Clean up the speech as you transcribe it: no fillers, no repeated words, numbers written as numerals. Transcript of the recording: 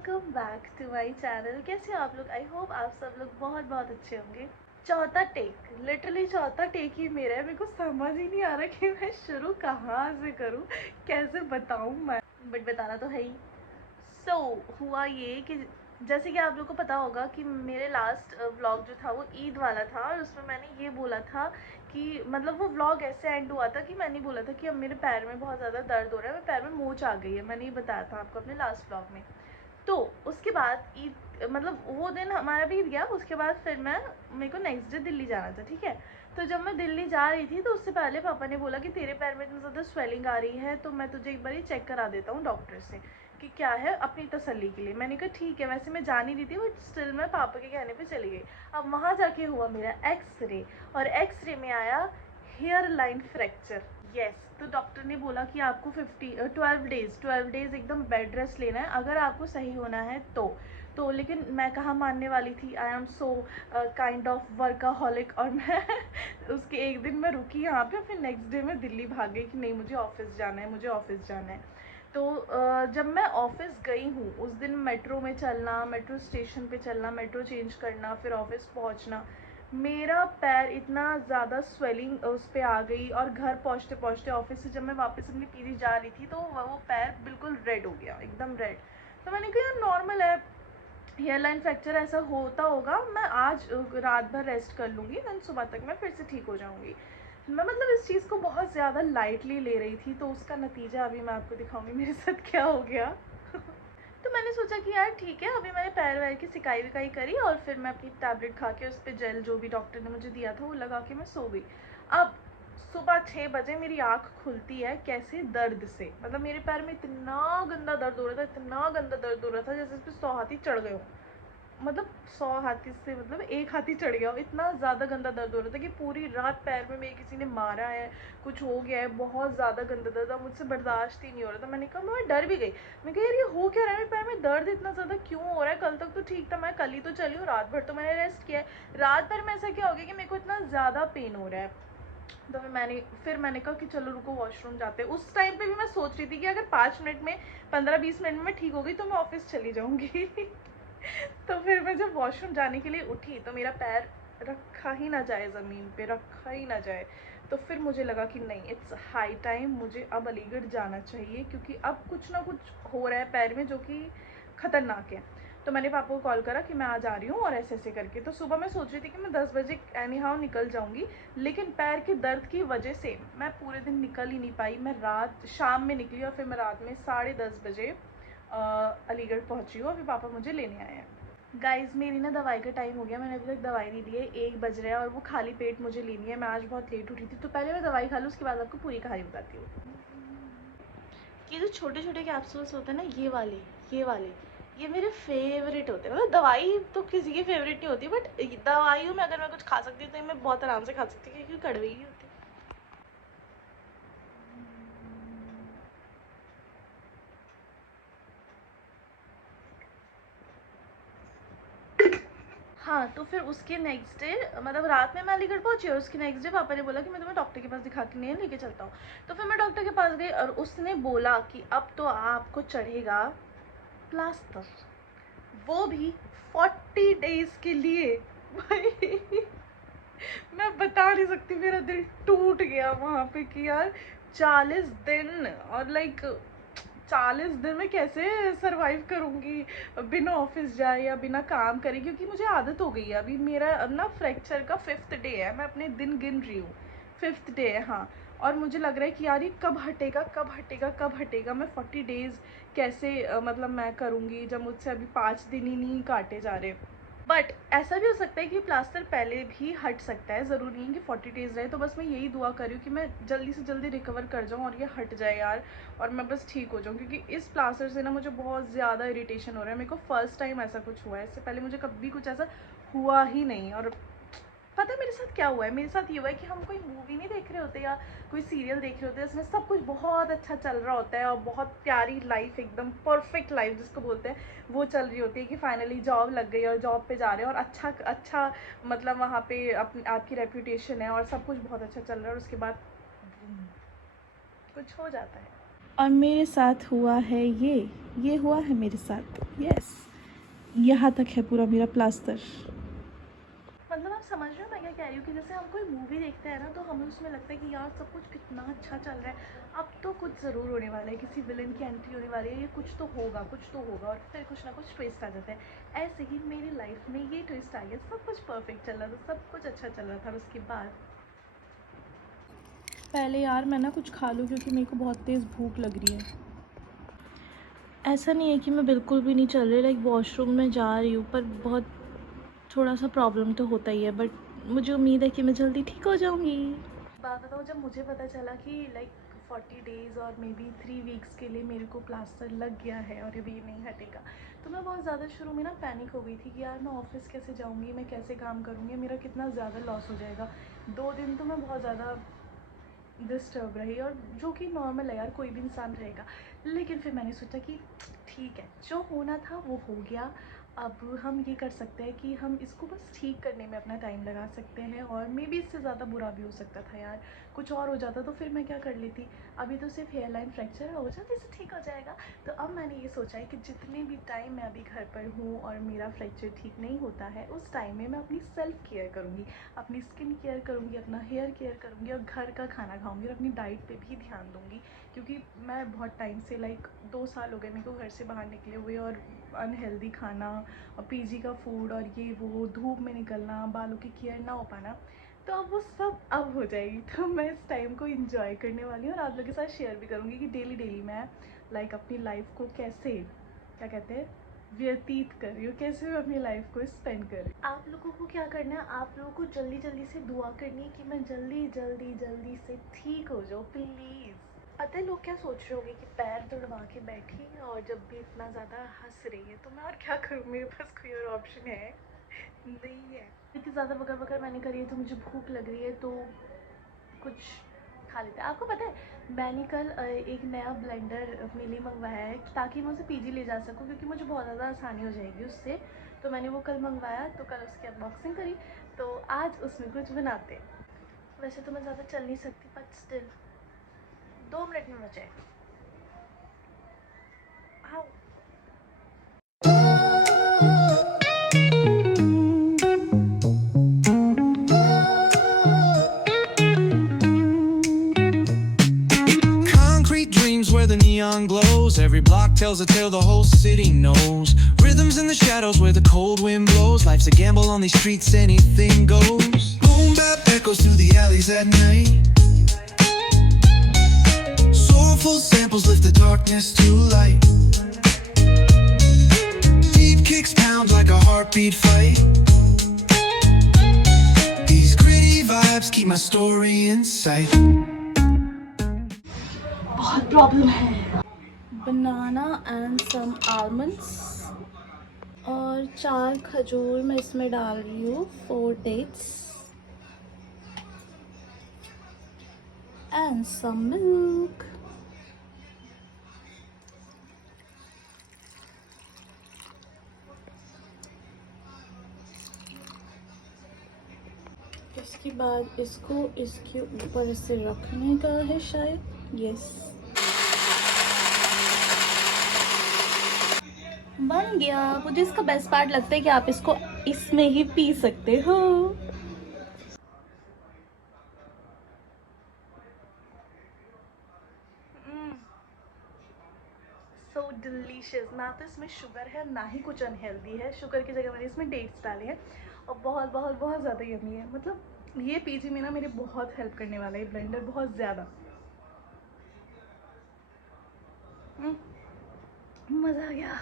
Welcome back to my channel. कैसे हो आप लोग? आई होप आप सब लोग बहुत बहुत अच्छे होंगे। चौथा टेक, लिटरली चौथा टेक ही मेरा है। मेरे को समझ ही नहीं आ रहा कि मैं शुरू कहाँ से करूँ, कैसे बताऊँ मैं, बट बताना तो है ही। हुआ ये कि जैसे कि आप लोगों को पता होगा कि मेरे लास्ट व्लॉग जो था वो ईद वाला था, और उसमें मैंने ये बोला था कि मतलब वो व्लॉग ऐसे एंड हुआ था कि मैंने बोला था कि अब मेरे पैर में बहुत ज़्यादा दर्द हो रहा है, मेरे पैर में मोच आ गई है। मैंने ये बताया था आपको अपने लास्ट व्लॉग में। तो उसके बाद ईद मतलब वो दिन हमारा बीत गया। उसके बाद फिर मेरे को नेक्स्ट डे दिल्ली जाना था, ठीक है। तो जब मैं दिल्ली जा रही थी तो उससे पहले पापा ने बोला कि तेरे पैर में इतनी ज़्यादा स्वेलिंग आ रही है, तो मैं तुझे एक बार चेक करा देता हूँ डॉक्टर से कि क्या है, अपनी तसल्ली के लिए। मैंने कहा ठीक है। वैसे मैं जा नहीं रही थी, बट स्टिल मैं पापा के कहने पे चली गई। अब वहाँ जाके हुआ मेरा एक्सरे, और एक्सरे में आया हेयर लाइन फ्रैक्चर। यस, तो डॉक्टर ने बोला कि आपको 12 डेज़ एकदम बेड रेस्ट लेना है अगर आपको सही होना है तो लेकिन मैं कहाँ मानने वाली थी। I am so kind of workaholic, और मैं उसके एक दिन मैं रुकी यहाँ पे, फिर नेक्स्ट डे मैं दिल्ली भाग गई कि नहीं, मुझे ऑफिस जाना है, मुझे ऑफिस जाना है। तो जब मैं ऑफिस गई हूँ उस दिन मेट्रो में चलना, मेट्रो स्टेशन पे चलना, मेट्रो चेंज करना, फिर ऑफिस पहुँचना, मेरा पैर इतना ज़्यादा स्वेलिंग उस पर आ गई। और घर पहुँचते पहुँचते ऑफिस से जब मैं वापस अपनी पीजी जा रही थी तो वो पैर बिल्कुल रेड हो गया, एकदम रेड। तो मैंने कहा यार नॉर्मल है, हेयर लाइन फ्रैक्चर ऐसा होता होगा, मैं आज रात भर रेस्ट कर लूँगी, देन सुबह तक मैं फिर से ठीक हो जाऊँगी। मैं मतलब इस चीज़ को बहुत ज़्यादा लाइटली ले रही थी, तो उसका नतीजा अभी मैं आपको दिखाऊंगी मेरे साथ क्या हो गया। तो मैंने सोचा कि यार ठीक है, अभी मैंने पैर वैर की सिकाई विकाई करी और फिर मैं अपनी टैबलेट खा के उस पर जेल जो भी डॉक्टर ने मुझे दिया था वो लगा के मैं सो गई। अब सुबह 6 बजे मेरी आँख खुलती है, कैसे? दर्द से। मतलब मेरे पैर में इतना गंदा दर्द हो रहा था, इतना गंदा दर्द हो रहा था जैसे इस पर 100 हाथी चढ़ गए हो। मतलब 100 हाथी से मतलब एक हाथी चढ़ गया। इतना ज़्यादा गंदा दर्द हो रहा था कि पूरी रात पैर में मेरे किसी ने मारा है, कुछ हो गया है, बहुत ज़्यादा गंदा दर्द था, मुझसे बर्दाश्त ही नहीं हो रहा था। मैंने कहा, मैं डर भी गई। मैं कहा यार ये हो क्या रहा है, मेरे पैर में दर्द इतना ज़्यादा क्यों हो रहा है? कल तक तो ठीक था, मैं कल ही तो चली हूँ, रात भर तो मैंने रेस्ट किया है, रात भर में ऐसा क्या हो गया कि मेरे को इतना ज़्यादा पेन हो रहा है? तो मैंने कहा कि चलो रुको वॉशरूम जाते हैं। उस टाइम पे भी मैं सोच रही थी कि अगर 5 मिनट में, 15-20 मिनट में मैं ठीक हो गई तो मैं ऑफिस चली जाऊंगी। तो फिर मैं जब वॉशरूम जाने के लिए उठी तो मेरा पैर रखा ही ना जाए ज़मीन पे, रखा ही ना जाए। तो फिर मुझे लगा कि नहीं, इट्स हाई टाइम, मुझे अब अलीगढ़ जाना चाहिए, क्योंकि अब कुछ ना कुछ हो रहा है पैर में जो कि ख़तरनाक है। तो मैंने पापा को कॉल करा कि मैं आज आ रही हूँ, और ऐसे ऐसे करके। तो सुबह मैं सोच रही थी कि मैं 10 बजे एनी हाउ निकल जाऊँगी, लेकिन पैर के दर्द की वजह से मैं पूरे दिन निकल ही नहीं पाई। मैं शाम में निकली और फिर मैं रात में 10:30 बजे अलीगढ़ पहुँची हूँ। अभी पापा मुझे लेने आए हैं। गाइज़ मेरी ना दवाई का टाइम हो गया, मैंने अभी तक दवाई नहीं ली है। 1 बज रहा है और वो खाली पेट मुझे लेनी है। मैं आज बहुत लेट उठी थी, तो पहले मैं दवाई खा लूँ, उसके बाद आपको पूरी कहानी बताती हूँ। ये जो छोटे छोटे कैप्सूल्स होते हैं ना, ये वाले ये मेरे फेवरेट होते हैं। मतलब दवाई तो किसी की फेवरेट नहीं होती, बट दवाइयों में अगर मैं कुछ खा सकती हूँ तो मैं बहुत आराम से खा सकती हूँ, क्योंकि कड़वी ही होती है। हाँ, तो फिर उसके नेक्स्ट डे मतलब रात में मैं अलीगढ़ पहुँची, और उसके नेक्स्ट डे पापा ने बोला कि मैं तुम्हें डॉक्टर के पास दिखा के नहीं लेके चलता हूँ। तो फिर मैं डॉक्टर के पास गई और उसने बोला कि अब तो आपको चढ़ेगा प्लास्टर, वो भी 40 डेज के लिए। भाई मैं बता नहीं सकती, मेरा दिल टूट गया वहाँ पे कि यार 40 दिन, और लाइक 40 दिन में कैसे सरवाइव करूँगी बिना ऑफिस जाए या बिना काम करे, क्योंकि मुझे आदत हो गई है। अभी मेरा अब ना फ्रैक्चर का 5th डे है, मैं अपने दिन गिन रही हूँ, 5th डे है। हाँ, और मुझे लग रहा है कि यार ये कब हटेगा, कब हटेगा, कब हटेगा। मैं 40 डेज़ कैसे मतलब मैं करूँगी जब मुझसे अभी 5 दिन ही नहीं काटे जा रहे। बट ऐसा भी हो सकता है कि प्लास्टर पहले भी हट सकता है, ज़रूरी नहीं कि 40 डेज़ रहे। तो बस मैं यही दुआ कर रही हूँ कि मैं जल्दी से जल्दी रिकवर कर जाऊँ और ये हट जाए यार, और मैं बस ठीक हो जाऊँ, क्योंकि इस प्लास्टर से ना मुझे बहुत ज़्यादा इरिटेशन हो रहा है। मेरे को फर्स्ट टाइम ऐसा कुछ हुआ है, इससे पहले मुझे कभी कुछ ऐसा हुआ ही नहीं। और पता है मेरे साथ क्या हुआ है? मेरे साथ ये हुआ है कि हम कोई मूवी नहीं देख रहे होते या कोई सीरियल देख रहे होते हैं, उसमें सब कुछ बहुत अच्छा चल रहा होता है और बहुत प्यारी लाइफ, एकदम परफेक्ट लाइफ जिसको बोलते हैं, वो चल रही होती है कि फाइनली जॉब लग गई और जॉब पे जा रहे हैं और अच्छा अच्छा मतलब वहाँ पे आपकी रेपुटेशन है और सब कुछ बहुत अच्छा चल रहा है, और उसके बाद कुछ हो जाता है। और मेरे साथ हुआ है ये। ये हुआ है मेरे साथ। यस, यहाँ तक है पूरा मेरा प्लास्टर। मतलब आप समझ रहे हो मैं क्या कह रही हूँ कि जैसे हम कोई मूवी देखते हैं ना तो हमें उसमें लगता है कि यार सब कुछ कितना अच्छा चल रहा है, अब तो कुछ ज़रूर होने वाला है, किसी विलन की एंट्री होने वाली है, ये कुछ तो होगा और फिर कुछ ना कुछ ट्विस्ट आ जाता है। ऐसे ही मेरी लाइफ में ये ट्विस्ट आ गया, सब कुछ परफेक्ट चल रहा था, सब कुछ अच्छा चल रहा था। उसके बाद पहले यार मैं ना कुछ खा लूँ क्योंकि मेरे को बहुत तेज़ भूख लग रही है। ऐसा नहीं है कि मैं बिल्कुल भी नहीं चल रही, लाइक वॉशरूम में जा रही हूँ, पर बहुत थोड़ा सा प्रॉब्लम तो होता ही है, बट मुझे उम्मीद है कि मैं जल्दी ठीक हो जाऊँगी। बात बताओ, जब मुझे पता चला कि लाइक 40 डेज़ और मे बी 3 वीक्स के लिए मेरे को प्लास्टर लग गया है और अभी नहीं हटेगा, तो मैं बहुत ज़्यादा शुरू में ना पैनिक हो गई थी कि यार मैं ऑफिस कैसे जाऊँगी, मैं कैसे काम करूँगी, मेरा कितना ज़्यादा लॉस हो जाएगा। 2 दिन तो मैं बहुत ज़्यादा डिस्टर्ब रही, और जो कि नॉर्मल है यार, कोई भी इंसान रहेगा। लेकिन फिर मैंने सोचा कि ठीक है, जो होना था वो हो गया। अब हम ये कर सकते हैं कि हम इसको बस ठीक करने में अपना टाइम लगा सकते हैं, और मे बी इससे ज़्यादा बुरा भी हो सकता था यार, कुछ और हो जाता तो फिर मैं क्या कर लेती। अभी तो सिर्फ हेयर लाइन फ्रैक्चर है, हो जाती से ठीक हो जाएगा। तो अब मैंने ये सोचा है कि जितने भी टाइम मैं अभी घर पर हूँ और मेरा फ्रैक्चर ठीक नहीं होता है, उस टाइम में मैं अपनी सेल्फ केयर करूँगी, अपनी स्किन केयर करूँगी, अपना हेयर केयर करूँगी, और घर का खाना खाऊँगी, और अपनी डाइट पे भी ध्यान दूँगी। क्योंकि मैं बहुत टाइम से लाइक 2 साल हो गए मेरे को घर से बाहर निकले हुए, और अनहेल्दी खाना और पीजी का फूड और ये वो, धूप में निकलना, बालों की केयर ना हो पाना, तो अब वो सब अब हो जाएगी। तो मैं इस टाइम को इंजॉय करने वाली हूँ, और आप लोगों के साथ शेयर भी करूँगी कि डेली मैं लाइक अपनी लाइफ को कैसे, क्या कहते हैं, व्यतीत कर रही हूँ, कैसे मैं अपनी लाइफ को स्पेंड कर रही हूँ। आप लोगों को क्या करना है, आप लोगों को जल्दी से दुआ करनी है कि मैं जल्दी से ठीक हो जाऊँ प्लीज़। पता है लोग क्या सोच रहे होंगे कि पैर तुड़वा के बैठी है, और जब भी इतना ज़्यादा हंस रही है, तो मैं और क्या करूँ, मेरे पास कोई और ऑप्शन है नहीं है। इतनी ज़्यादा बकर बकर मैंने करी है, तो मुझे भूख लग रही है, तो कुछ खा लेते हैं। आपको पता है मैंने कल एक नया ब्लेंडर अपने लिए मंगवाया है, ताकि मैं उसे पीजी ले जा सकूं, क्योंकि मुझे बहुत ज़्यादा आसानी हो जाएगी उससे। तो मैंने वो कल मंगवाया, तो कल उसकी अनबॉक्सिंग करी, तो आज उसमें कुछ बनाते हैं। वैसे तो मैं ज़्यादा चल नहीं सकती, बट स्टिल 2 मिनट में बचे। हाँ, Concrete dreams where the neon glows. Every block tells a tale the whole city knows. Rhythms in the shadows where the cold wind blows. Life's a gamble on these streets, anything goes. Boom bap echoes through the alleys at night. Soulful samples lift the darkness to light. Deep kicks pound like a heartbeat fight. These gritty vibes keep my story in sight. बहुत problem है। बनाना and some almonds, और 4 खजूर मैं इसमें डाल रही हूँ, 4 dates and some milk. इसके बाद इसको इसके ऊपर से रखने का है शायद, यस बन गया। मुझे इसका बेस्ट पार्ट लगता है कि आप इसको इसमें ही पी सकते हो। सो डिलीशियस। ना तो इसमें शुगर है, ना ही कुछ अनहेल्दी है, शुगर की जगह मैंने इसमें डेट्स डाले हैं, और बहुत ज़्यादा यमी है। मतलब ये पीजी में ना मेरे बहुत हेल्प करने वाला है ब्लेंडर, बहुत ज़्यादा। मज़ा आ गया।